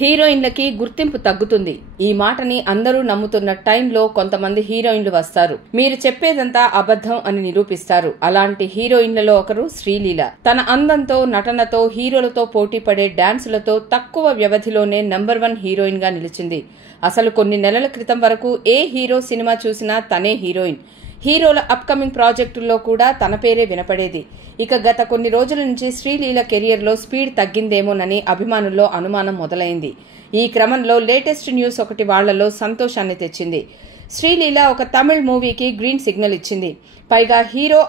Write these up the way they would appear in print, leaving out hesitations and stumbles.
హీరోయిన్లకి గుర్తింపు తగ్గుతుంది. ఈ మాటని అందరూ నమ్ముతున్న టైంలో కొంతమంది హీరోయిన్లు వస్తారు. మీరు చెప్పేదంతా అబద్ధం అని నిరూపిస్తారు. అలాంటి హీరోయిన్లలో ఒకరు శ్రీలీల. తన అందంతో, నటనతో, హీరోలతో పోటీ పడే డాన్సులతో తక్కువ వ్యవధిలోనే నంబర్ 1 హీరోయిన్ గా నిలిచింది. అసలు కొన్ని నెలల క్రితం వరకు ఏ హీరో సినిమా చూసినా తనే హీరోయిన్. హీరోల అప్కమింగ్ ప్రాజెక్టుల్లో కూడా తన పేరే వినపడేది. ఇక గత కొన్ని రోజుల నుంచి శ్రీలీల కెరియర్లో స్పీడ్ తగ్గిందేమోనని అభిమానుల్లో అనుమానం మొదలైంది. ఈ క్రమంలో లేటెస్ట్ న్యూస్ ఒకటి వాళ్లలో సంతోషాన్ని తెచ్చింది. శ్రీలీల ఒక తమిళ్ మూవీకి గ్రీన్ సిగ్నల్ ఇచ్చింది. పైగా హీరో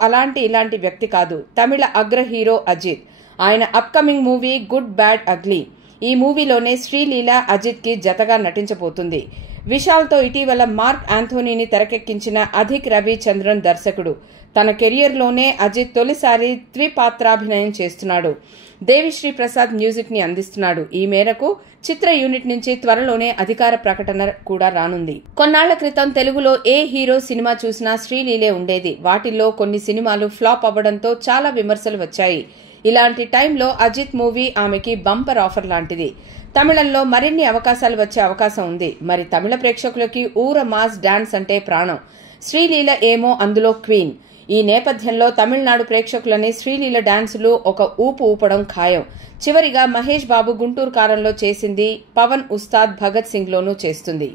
ఇలాంటి వ్యక్తి కాదు. తమిళ అగ్ర హీరో అజిత్. ఆయన upcoming movie good bad ugly. ఈ మూవీలోనే శ్రీలీల అజిత్ కి జతగా నటించబోతుంది. విశాల్తో ఇటీవల మార్క్ ఆంథోనీని తెరకెక్కించిన అధిక్ రవిచంద్రన్ దర్శకుడు. తన కెరియర్లోనే అజిత్ తొలిసారి ద్విపాత్రాభినయం చేస్తున్నాడు. దేవిశ్రీ ప్రసాద్ మ్యూజిక్ ని అందిస్తున్నాడు. ఈ మేరకు చిత్ర యూనిట్ నుంచి త్వరలోనే అధికార ప్రకటన కూడా రానుంది. కొన్నాళ్ల క్రితం తెలుగులో ఏ హీరో సినిమా చూసినా శ్రీలీలే ఉండేది. వాటిల్లో కొన్ని సినిమాలు ఫ్లాప్ అవ్వడంతో చాలా విమర్శలు వచ్చాయి. ఇలాంటి టైంలో అజిత్ మూవీ ఆమెకి బంపర్ ఆఫర్ లాంటిది. తమిళంలో మరిన్ని అవకాశాలు వచ్చే అవకాశం ఉంది. మరి తమిళ ప్రేక్షకులకి ఊర మాస్ డాన్స్ అంటే ప్రాణం. శ్రీలీల ఏమో అందులో క్వీన్. ఈ నేపథ్యంలో తమిళనాడు ప్రేక్షకులని శ్రీలీల డాన్సులు ఒక ఊపు ఊపడం ఖాయం. చివరిగా మహేష్ బాబు గుంటూరు కారంలో చేసింది పవన్ ఉస్తాద్ భగత్ సింగ్ లోనూ చేస్తుంది.